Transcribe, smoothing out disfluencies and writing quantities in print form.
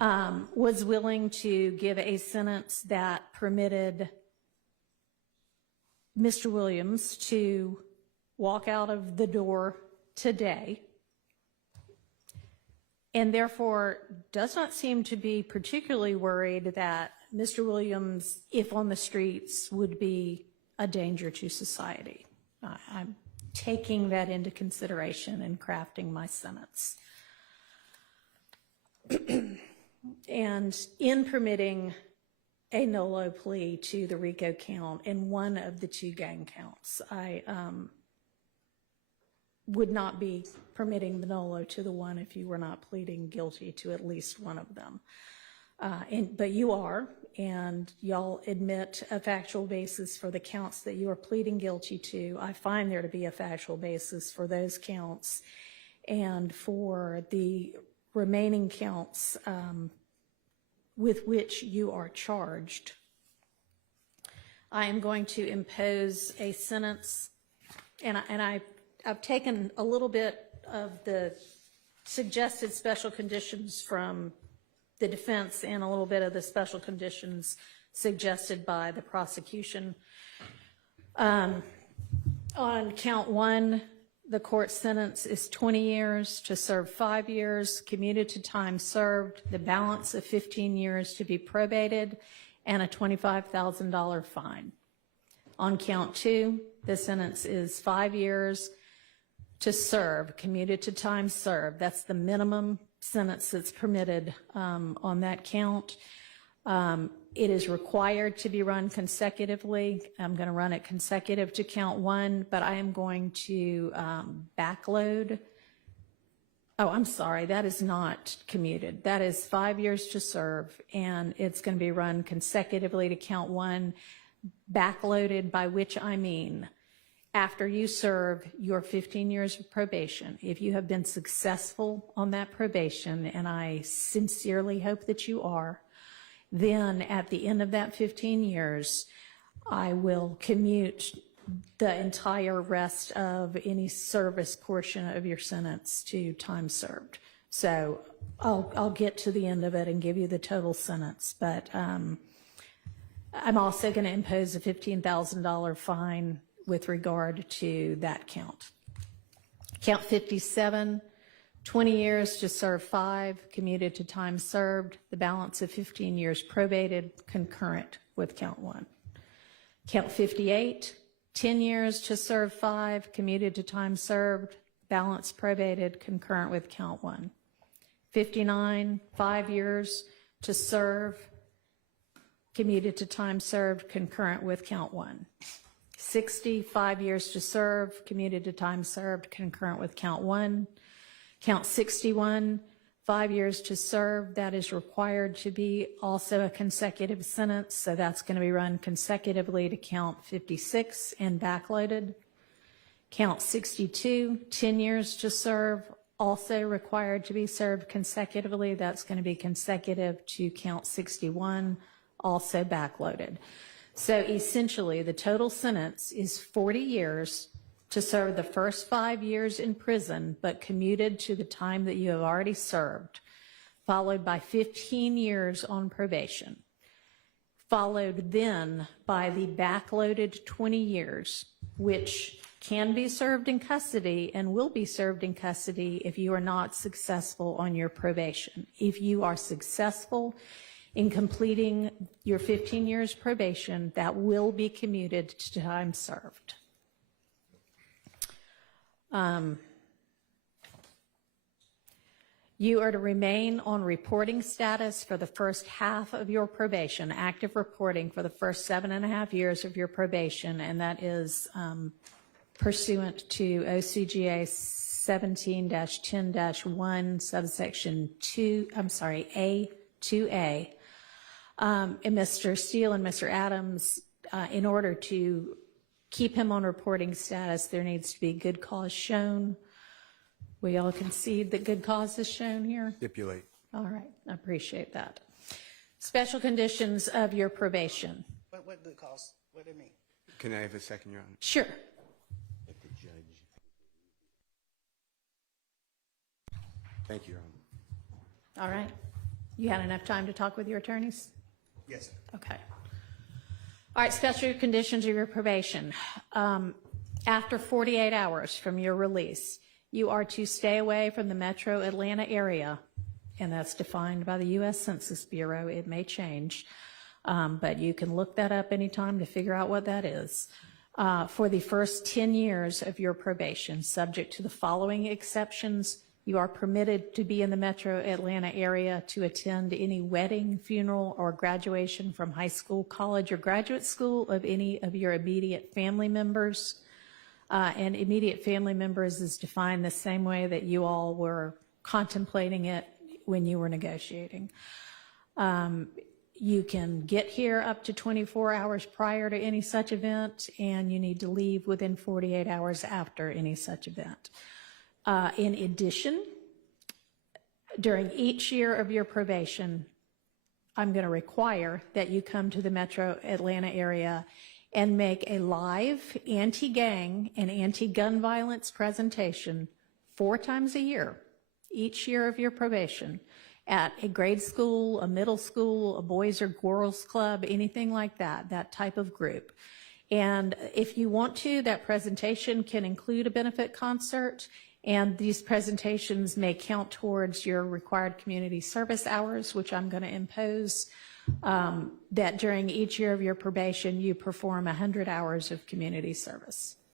was willing to give a sentence that permitted Mr. Williams to walk out of the door today, and therefore does not seem to be particularly worried that Mr. Williams, if on the streets, would be a danger to society. I'm taking that into consideration in crafting my sentence. And in permitting a NOLO plea to the RICO count in one of the two gang counts, I would not be permitting the NOLO to the one if you were not pleading guilty to at least one of them. But you are, and y'all admit a factual basis for the counts that you are pleading guilty to. I find there to be a factual basis for those counts, and for the remaining counts with which you are charged, I am going to impose a sentence, and I've taken a little bit of the suggested special conditions from the defense and a little bit of the special conditions suggested by the prosecution. On count one, the court sentence is 20 years to serve 5 years, commuted to time served, the balance of 15 years to be probated, and a $25,000 fine. On count two, the sentence is 5 years to serve, commuted to time served. That's the minimum sentence that's permitted on that count. It is required to be run consecutively. I'm going to run it consecutive to count one, but I am going to backload. Oh, I'm sorry, that is not commuted. That is 5 years to serve, and it's going to be run consecutively to count one, backloaded, by which I mean after you serve your 15 years of probation. If you have been successful on that probation, and I sincerely hope that you are, then at the end of that 15 years, I will commute the entire rest of any service portion of your sentence to time served. So I'll get to the end of it and give you the total sentence, but I'm also going to impose a $15,000 fine with regard to that count. Count 57, 20 years to serve 5, commuted to time served, the balance of 15 years probated, concurrent with count 1. Count 58, 10 years to serve 5, commuted to time served, balance probated, concurrent with count 1. 59, 5 years to serve, commuted to time served, concurrent with count 1. 60, 5 years to serve, commuted to time served, concurrent with count 1. Count 61, 5 years to serve, that is required to be also a consecutive sentence, so that's going to be run consecutively to count 56 and backloaded. Count 62, 10 years to serve, also required to be served consecutively, that's going to be consecutive to count 61, also backloaded. So essentially, the total sentence is 40 years to serve the first 5 years in prison, but commuted to the time that you have already served, followed by 15 years on probation, followed then by the backloaded 20 years, which can be served in custody and will be served in custody if you are not successful on your probation. If you are successful in completing your 15 years probation, that will be commuted to time served. You are to remain on reporting status for the first half of your probation, active reporting for the first 7.5 years of your probation, and that is pursuant to OCGA 17-10-1, subsection 2, A2A. And Mr. Steele and Mr. Adams, in order to keep him on reporting status, there needs to be good cause shown. We all concede that good cause is shown here? Stipulate. All right, I appreciate that. Special conditions of your probation. What good cause? What do you mean? Can I have a second, Your Honor? Sure. Let the judge. Thank you, Your Honor. All right. You had enough time to talk with your attorneys? Yes, sir. Okay. All right, special conditions of your probation. After 48 hours from your release, you are to stay away from the metro Atlanta area, and that's defined by the U.S. Census Bureau. It may change, but you can look that up anytime to figure out what that is. For the first 10 years of your probation, subject to the following exceptions, you are permitted to be in the metro Atlanta area to attend any wedding, funeral, or graduation from high school, college, or graduate school of any of your immediate family members. And immediate family members is defined the same way that you all were contemplating it when you were negotiating. You can get here up to 24 hours prior to any such event, and you need to leave within 48 hours after any such event. In addition, during each year of your probation, I'm going to require that you come to the metro Atlanta area and make a live anti-gang and anti-gun violence presentation 4 times a year, each year of your probation, at a grade school, a middle school, a boys or girls club, anything like that, that type of group. And if you want to, that presentation can include a benefit concert, and these presentations may count towards your required community service hours, which I'm going to impose, that during each year of your probation, you perform 100 hours of community service.